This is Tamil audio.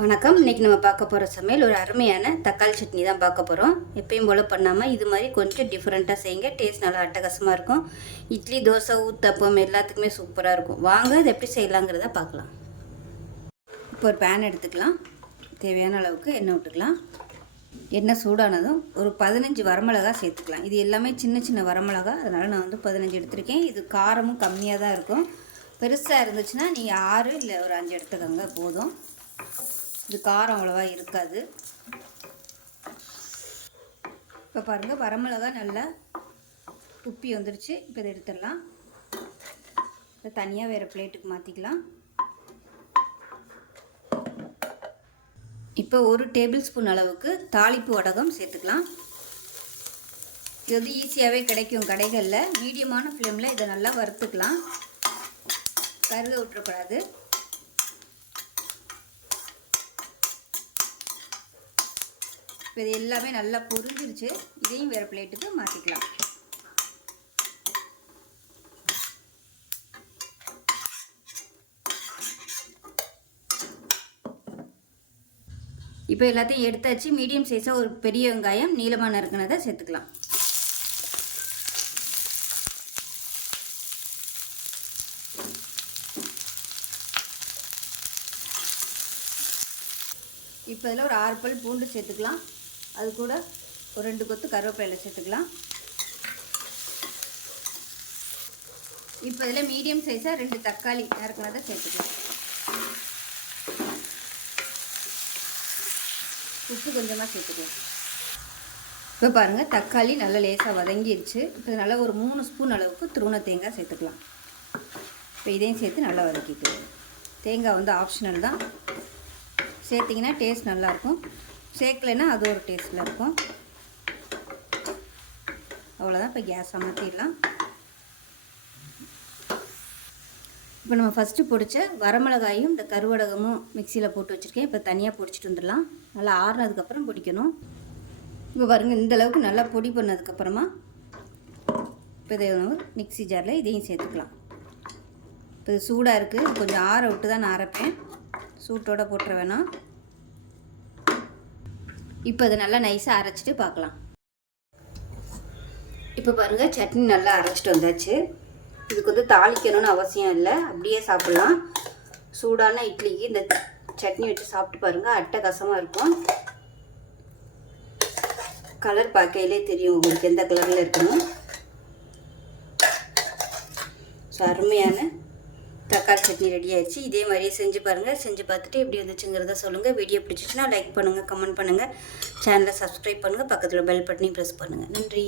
வணக்கம். இன்றைக்கி நம்ம பார்க்க போகிற சமையல் ஒரு அருமையான தக்காளி சட்னி தான் பார்க்க போகிறோம். எப்பயும் போல் பண்ணாமல் இது மாதிரி கொஞ்சம் டிஃப்ரெண்ட்டாக செய்யுங்க. டேஸ்ட் நல்லா அட்டகாசமாக இருக்கும். இட்லி, தோசை, ஊத்தப்பம் எல்லாத்துக்குமே சூப்பராக இருக்கும். வாங்க இது எப்படி செய்யலாங்கிறத பார்க்கலாம். இப்போ ஒரு பேன் எடுத்துக்கலாம். தேவையான அளவுக்கு எண்ணெய் விட்டுக்கலாம். எண்ணெய் சூடானதும் ஒரு 15 வரமிளகா சேர்த்துக்கலாம். இது எல்லாமே சின்ன சின்ன வரமிளகா, அதனால் நான் 15 எடுத்திருக்கேன். இது காரமும் கம்மியாக தான் இருக்கும். பெருசாக இருந்துச்சுன்னா நீங்கள் 6 இல்லை ஒரு 5 எடுத்துக்கோங்க போதும். இது காரம் அவ்வளோவா இருக்காது. இப்போ பாருங்கள், வரமிளகா நல்லா உப்பி வந்துடுச்சு. இப்போ இதை எடுத்துடலாம். இதை தனியாக வேறு பிளேட்டுக்கு மாற்றிக்கலாம். இப்போ 1 டேபிள் ஸ்பூன் அளவுக்கு தாளிப்பு வடகம் சேர்த்துக்கலாம். இது வந்து ஈஸியாகவே கிடைக்கும் கடைகளில். மீடியமான ஃப்ளேமில் இதை நல்லா வறுத்துக்கலாம். கருக விட்டுறக்கூடாது. இப்போ இது எல்லாமே நல்லா பொரிஞ்சிருச்சு. இதையும் வேறு பிளேட்டுக்கு மாற்றிக்கலாம். இப்போ எல்லாத்தையும் எடுத்தாச்சு. மீடியம் சைஸாக ஒரு பெரிய வெங்காயம் நீளமாக நறுக்கினதை சேர்த்துக்கலாம். இப்போ இதில் ஒரு 6 பல் பூண்டு சேர்த்துக்கலாம். அது கூட ஒரு 2 கொத்து கருவேப்பிலை சேர்த்துக்கலாம். இப்போ இதில் மீடியம் சைஸாக 2 தக்காளி நறுக்கினதை சேர்த்துக்கலாம். உப்பு கொஞ்சமாக சேர்த்துக்கலாம். இப்போ பாருங்கள், தக்காளி நல்லா லேசாக வதங்கிடுச்சு. இப்போ நல்லா ஒரு 3 ஸ்பூன் அளவுக்கு துருவன தேங்காய் சேர்த்துக்கலாம். இப்போ இதையும் சேர்த்து நல்லா வதக்கிட்டு, தேங்காய் வந்து ஆப்ஷனல் தான். சேர்த்திங்கன்னா டேஸ்ட் நல்லாயிருக்கும். சேர்க்கலைன்னா அது ஒரு டேஸ்ட்டில் இருக்கும். அவ்வளோதான். இப்போ கேஸ் அமர்த்திடலாம். இப்போ நம்ம ஃபஸ்ட்டு பொடிச்ச வரமிளகாயும் இந்த கருவடகமும் மிக்சியில் போட்டு வச்சுருக்கேன். இப்போ தனியாக பொடிச்சிட்டு வந்துடலாம். நல்லா ஆறுனதுக்கப்புறம் பொடிக்கணும். இப்போ பாருங்கள், இந்தளவுக்கு நல்லா பொடி பண்ணதுக்கப்புறமா இப்போ இதை மிக்சி ஜாரில் இதையும் சேர்த்துக்கலாம். இப்போ இது சூடாக இருக்குது. கொஞ்சம் ஆற விட்டு தான் நான் அரைப்பேன். சூட்டோடு போட்டுற வேணாம். இப்போ அதை நல்லா நைஸாக அரைச்சிட்டு பார்க்கலாம். இப்போ பாருங்கள், சட்னி நல்லா அரைச்சிட்டு வந்தாச்சு. இதுக்கு வந்து தாளிக்கணும்னு அவசியம் இல்லை, அப்படியே சாப்பிட்லாம். சூடான இட்லிக்கு இந்த சட்னி வச்சு சாப்பிட்டு பாருங்கள், அட்டகாசமாக இருக்கும். கலர் பார்க்கையிலே தெரியும் உங்களுக்கு எந்த கலரில் இருக்கணும். ஸோ அருமையான தக்காளி சட்னி ரெடி ஆயிடுச்சு. இதே மாதிரியே செஞ்சு பாருங்கள். செஞ்சு பார்த்துட்டு எப்படி வந்துச்சுங்கிறத சொல்லுங்கள். வீடியோ பிடிச்சிச்சுன்னா லைக் பண்ணுங்கள், கமெண்ட் பண்ணுங்கள், சேனலை சப்ஸ்கிரைப் பண்ணுங்கள், பக்கத்தில் பெல் பட்டனையும் ப்ரெஸ் பண்ணுங்கள். நன்றி.